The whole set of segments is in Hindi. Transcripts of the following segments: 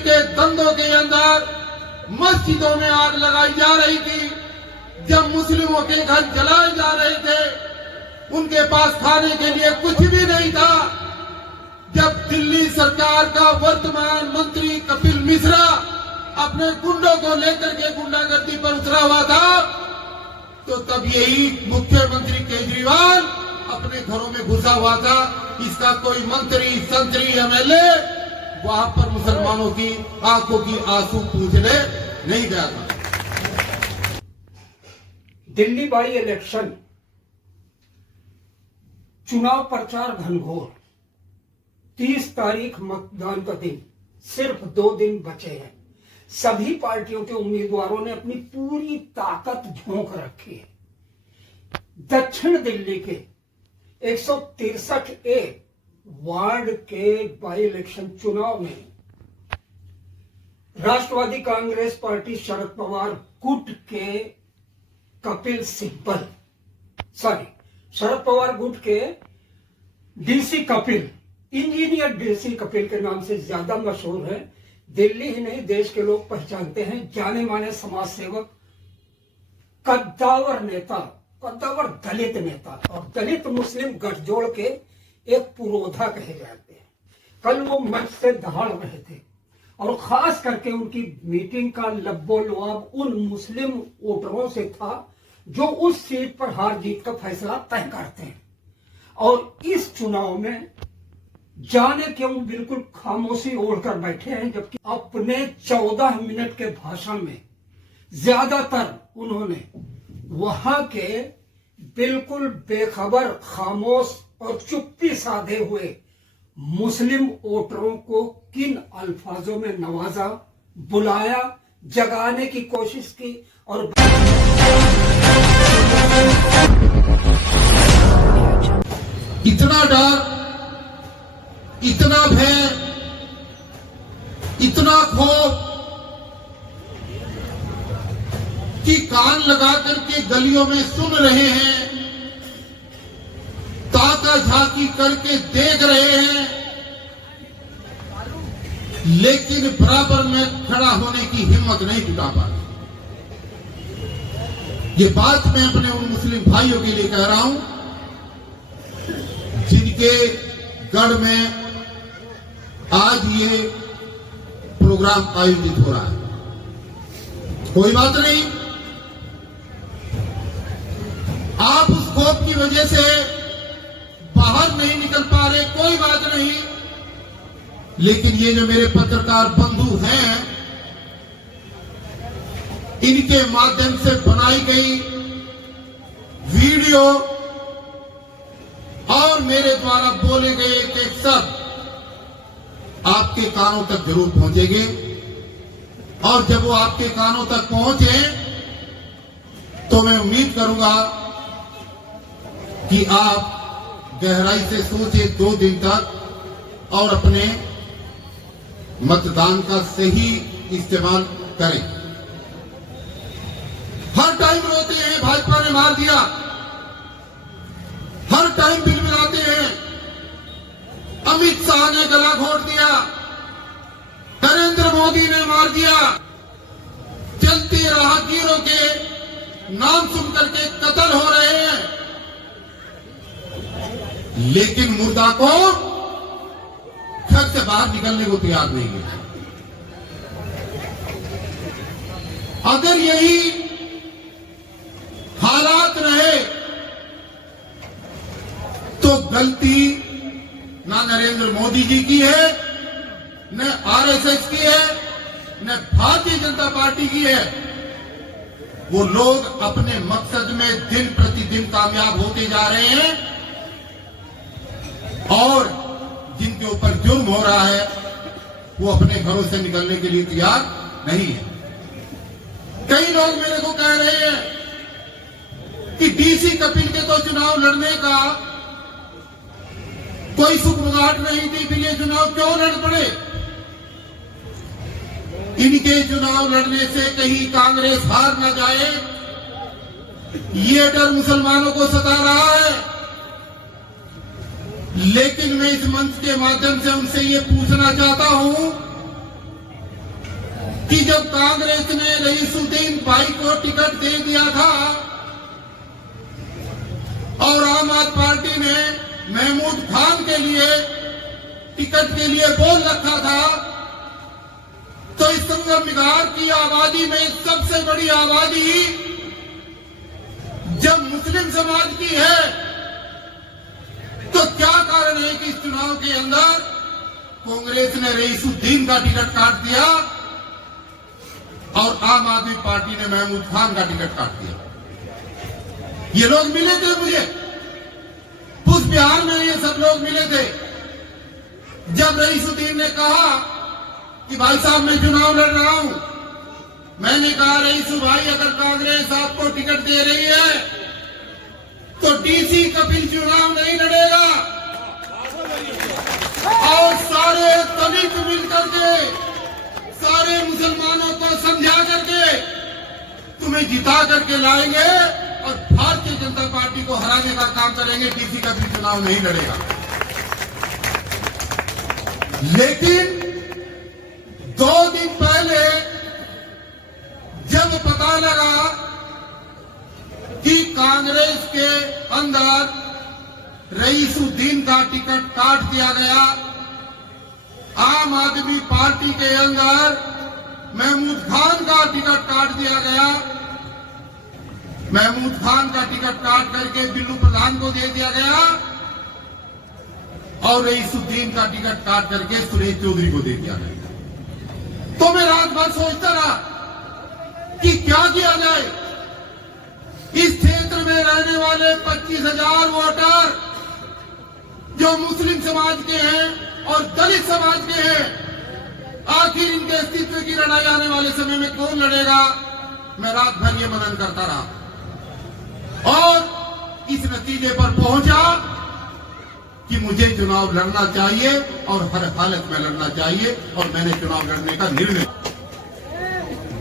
के दंगों के अंदर मस्जिदों में आग लगाई जा रही थी, जब मुस्लिमों के घर जलाए जा रहे थे, उनके पास खाने के लिए कुछ भी नहीं था, जब दिल्ली सरकार का वर्तमान मंत्री कपिल मिश्रा अपने गुंडों को लेकर के गुंडागर्दी पर उतरा हुआ था, तो तब यही मुख्यमंत्री केजरीवाल अपने घरों में घुसा हुआ था। इसका कोई मंत्री संतरी एमएलए वहां पर मुसलमानों की आंखों की आंसू पूछने नहीं गया था। दिल्ली बाई इलेक्शन चुनाव प्रचार घनघोर। 30 तारीख मतदान का दिन, सिर्फ 2 दिन बचे हैं। सभी पार्टियों के उम्मीदवारों ने अपनी पूरी ताकत झोंक रखी है। दक्षिण दिल्ली के 163 वार्ड के बाई इलेक्शन चुनाव में राष्ट्रवादी कांग्रेस पार्टी शरद पवार गुट के कपिल सिब्बल, शरद पवार गुट के DC Kapil, engineer DC Kapil के नाम से ज्यादा मशहूर है। दिल्ली ही नहीं, देश के लोग पहचानते हैं। जाने माने समाज सेवक, कद्दावर नेता, कद्दावर दलित नेता और दलित मुस्लिम गठजोड़ के एक पुरोधा कहे जाते हैं। कल वो मंच से दहाड़ रहे थे और खास करके उनकी मीटिंग का लब्बो-लुआब उन मुस्लिम वोटरों से था जो उस सीट पर हार जीत का फैसला तय करते हैं। और इस चुनाव में जाने क्यों बिल्कुल खामोशी ओढ़कर बैठे हैं, जबकि अपने 14 मिनट के भाषण में ज्यादातर उन्होंने वहां के बिल्कुल बेखबर, खामोश और चुप्पी साधे हुए मुस्लिम वोटरों को किन अल्फाजों में नवाजा, बुलाया, जगाने की कोशिश की और इतना डर, इतना भय, इतना खौफ कि कान लगा करके गलियों में सुन रहे हैं, ताका झांकी करके देख रहे हैं, लेकिन बराबर में खड़ा होने की हिम्मत नहीं जुटा पा रहे। ये बात मैं अपने उन मुस्लिम भाइयों के लिए कह रहा हूं जिनके गढ़ में आज ये प्रोग्राम आयोजित हो रहा है। कोई बात नहीं, आप उस खौफ की वजह से बाहर नहीं निकल पा रहे, कोई बात नहीं, लेकिन ये जो मेरे पत्रकार बंधु हैं, इनके माध्यम से बनाई गई वीडियो और मेरे द्वारा बोले गए एक शब्द आपके कानों तक जरूर पहुंचेंगे। और जब वो आपके कानों तक पहुंचे तो मैं उम्मीद करूंगा कि आप गहराई से सोचे 2 दिन तक और अपने मतदान का सही इस्तेमाल करें। हर टाइम रोते हैं भाजपा ने मार दिया, हर टाइम बिलबिलाते हैं अमित शाह ने गला घोट दिया, नरेंद्र मोदी ने मार दिया, चलते राहगीरों के नाम सुनकर के कत्ल हो रहे हैं, लेकिन मुर्दा को घर से बाहर निकलने को तैयार नहीं है। अगर यही हालात रहे तो गलती ना नरेंद्र मोदी जी की है, न आरएसएस की है, न भारतीय जनता पार्टी की है। वो लोग अपने मकसद में दिन प्रतिदिन कामयाब होते जा रहे हैं और जिनके ऊपर जुर्म हो रहा है वो अपने घरों से निकलने के लिए तैयार नहीं है। कई लोग मेरे को कह रहे हैं कि डीसी कपिल के तो चुनाव लड़ने का कोई सुगबुगाहट नहीं थी, फिर ये चुनाव क्यों लड़ पड़े। इनके चुनाव लड़ने से कहीं कांग्रेस हार न जाए, ये डर मुसलमानों को सता रहा है। लेकिन मैं इस मंच के माध्यम से उनसे ये पूछना चाहता हूं कि जब कांग्रेस ने रईसुद्दीन भाई को टिकट दे दिया था और आम आदमी पार्टी ने महमूद खान के लिए टिकट के लिए बोल रखा था, तो इस संगम विहार की आबादी में सबसे बड़ी आबादी जब मुस्लिम समाज की है, तो क्या कारण है कि इस चुनाव के अंदर कांग्रेस ने रईसुद्दीन का टिकट काट दिया और आम आदमी पार्टी ने महमूद खान का टिकट काट दिया। ये लोग मिले थे मुझे, उस बिहार में ये सब लोग मिले थे जब रईसुद्दीन ने कहा कि भाई साहब मैं चुनाव लड़ रहा हूं। मैंने कहा रईसु भाई, अगर कांग्रेस आपको टिकट दे रही है तो डीसी कपिल चुनाव नहीं लड़ेगा और सारे दलित मिलकर के सारे मुसलमानों को समझा करके तुम्हें जिता करके लाएंगे और भारतीय जनता पार्टी को हराने का काम करेंगे। डीसी कपिल चुनाव नहीं लड़ेगा। लेकिन 2 दिन पहले जब पता लगा कि कांग्रेस के अंदर रईसुद्दीन का टिकट काट दिया गया, आम आदमी पार्टी के अंदर महमूद खान का टिकट काट दिया गया, महमूद खान का टिकट काट करके बिल्लू प्रधान को दे दिया गया और रईसुद्दीन का टिकट काट करके सुरेश चौधरी को दे दिया गया। तो मैं रात भर सोचता रहा कि क्या किया जाए। इस क्षेत्र में रहने वाले 25,000 वोटर जो मुस्लिम समाज के हैं और दलित समाज के हैं, आखिर इनके अस्तित्व की लड़ाई आने वाले समय में कौन लड़ेगा। मैं रात भर ये मनन करता रहा और इस नतीजे पर पहुंचा कि मुझे चुनाव लड़ना चाहिए और हर हालत में लड़ना चाहिए और मैंने चुनाव लड़ने का निर्णय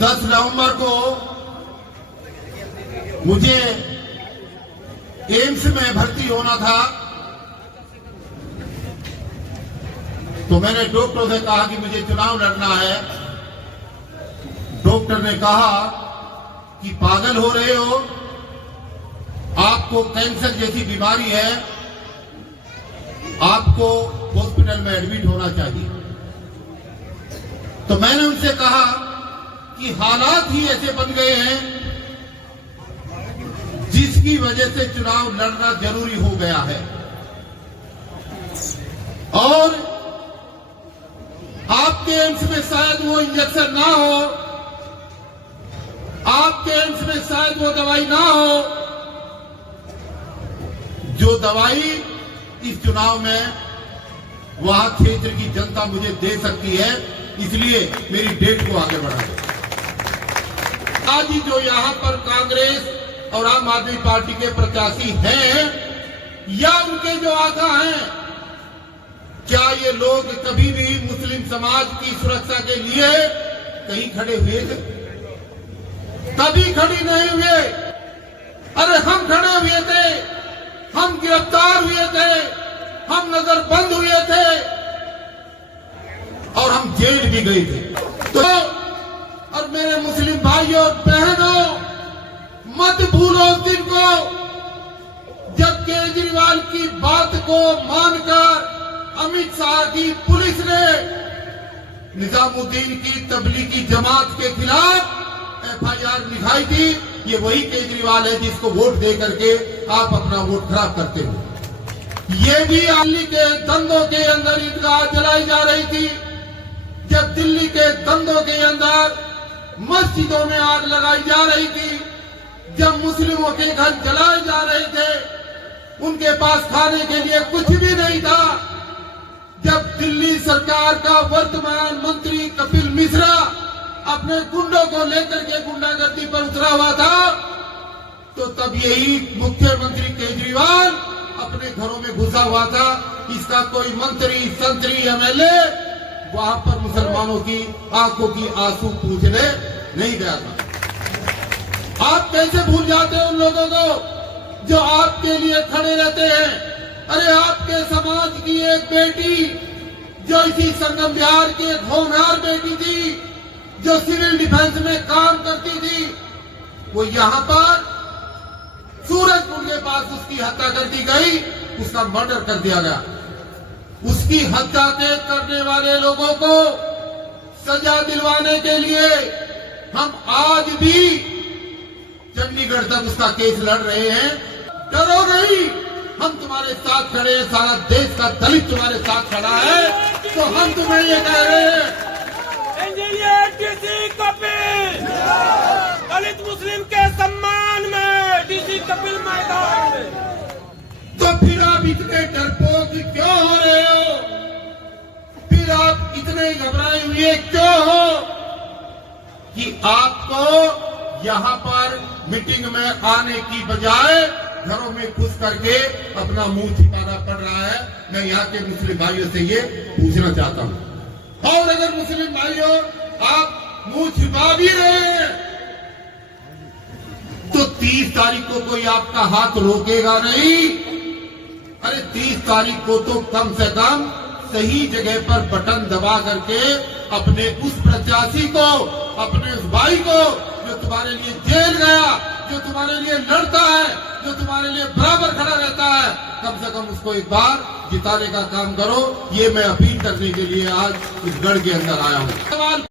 10 नवंबर को मुझे एम्स में भर्ती होना था। तो मैंने डॉक्टर से कहा कि मुझे चुनाव लड़ना है। डॉक्टर ने कहा कि पागल हो रहे हो, आपको कैंसर जैसी बीमारी है, आपको हॉस्पिटल में एडमिट होना चाहिए। तो मैंने उनसे कहा कि हालात ही ऐसे बन गए हैं जिसकी वजह से चुनाव लड़ना जरूरी हो गया है और आपके एम्स में शायद वो इंजेक्शन ना हो, आपके एम्स में शायद वो दवाई ना हो जो दवाई इस चुनाव में वहां क्षेत्र की जनता मुझे दे सकती है, इसलिए मेरी डेट को आगे बढ़ा दो। आज ही जो यहां पर कांग्रेस और आम आदमी पार्टी के प्रत्याशी हैं या उनके जो आका हैं, क्या ये लोग कभी भी मुस्लिम समाज की सुरक्षा के लिए कहीं खड़े हुए थे? कभी खड़ी नहीं हुए। अरे हम खड़े हुए थे, हम गिरफ्तार हुए थे, हम नजरबंद हुए थे और हम जेल भी गए थे। तो और मेरे मुस्लिम भाइयों और बहनों, मत भूलो उस दिन को जब केजरीवाल की बात को मानकर अमित शाह की पुलिस ने निजामुद्दीन की तबलीगी जमात के खिलाफ FIR लिखाई थी। ये वही केजरीवाल है जिसको वोट दे करके आप अपना वोट खराब करते हो। ये भी दिल्ली के दंगों के अंदर ईदगाह जलाई जा रही थी, जब दिल्ली के दंगों के अंदर मस्जिदों में आग लगाई जा रही थी, जब मुस्लिमों के घर जलाए जा रहे थे, उनके पास खाने के लिए कुछ भी नहीं था, जब दिल्ली सरकार का वर्तमान मंत्री कपिल मिश्रा अपने गुंडों को लेकर के गुंडागर्दी पर उतरा हुआ था, तो तब यही मुख्यमंत्री केजरीवाल अपने घरों में घुसा हुआ था। इसका कोई मंत्री, संतरी, MLA वहां पर मुसलमानों की आंखों की आंसू पूछने नहीं गया था। आप कैसे भूल जाते हैं उन लोगों को जो आपके लिए खड़े रहते हैं? अरे आपके समाज की एक बेटी जो इसी संगम बिहार की एक होनहार बेटी थी, जो सिविल डिफेंस में काम करती थी, वो यहां पर सूरजपुर के पास उसकी हत्या कर दी गई, उसका मर्डर कर दिया गया। उसकी हत्या के करने वाले लोगों को सजा दिलवाने के लिए हम आज भी चंडीगढ़ तक उसका केस लड़ रहे हैं। डरो नहीं, हम तुम्हारे साथ खड़े हैं, सारा देश का दलित तुम्हारे साथ खड़ा है। तो हम तुम्हें ये कह रहे हैं, इंजीनियर डीसी कपिल दलित मुस्लिम के सम्मान में डीसी कपिल मैदान में। तो फिर आप इतने डरपोक क्यों हो रहे हो? फिर आप इतने घबराए हुए क्यों हो कि आपको यहां पर मीटिंग में आने की बजाय घरों में घुस करके अपना मुंह छिपाना पड़ रहा है? मैं यहाँ के मुस्लिम भाइयों से ये पूछना चाहता हूँ। और अगर मुस्लिम भाइयों आप मुंह छिपा भी रहे हैं तो 30 तारीख को कोई आपका हाथ रोकेगा नहीं। अरे 30 तारीख को तो कम से कम सही जगह पर बटन दबा करके अपने उस प्रत्याशी को, अपने उस भाई को जो तुम्हारे लिए जेल गया, जो तुम्हारे लिए लड़ता है, जो तुम्हारे लिए बराबर खड़ा रहता है, कम से कम उसको एक बार जिताने का काम करो। ये मैं अपील करने के लिए आज इस गढ़ के अंदर आया हूँ। सवाल